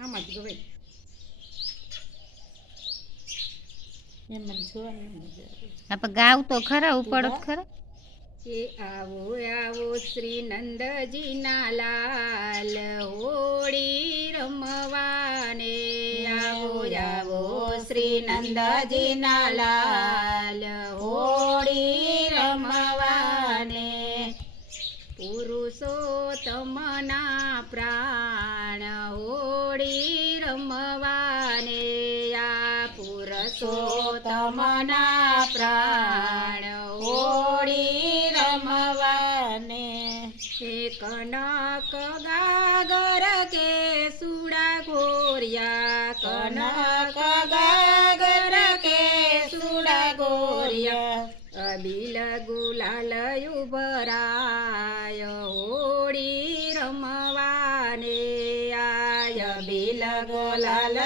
આમાં જ ગવાય એમ જ જોવાની મજા આવે. આપણે ગાવ તો ખરા ઉપાડો તો ખરા. એ આવો આવો શ્રી નંદજીના લાલ હોળી રમવાને આવો આવો શ્રી નંદજીના લાલ હોળી રમવાને પુરુષોત્તમના પ્રાણ હોળી રમવાને આ પુરુષોત્તમના પ્રાણ હોળી રમવાને કનક ગાગર કે સુડા ગોરિયા કનક ગાગર કે સુડા ગોરિયા અબીલ ગુલાલ ઉભરાય હોળી રમવાને આય અબીલ ગુલાલ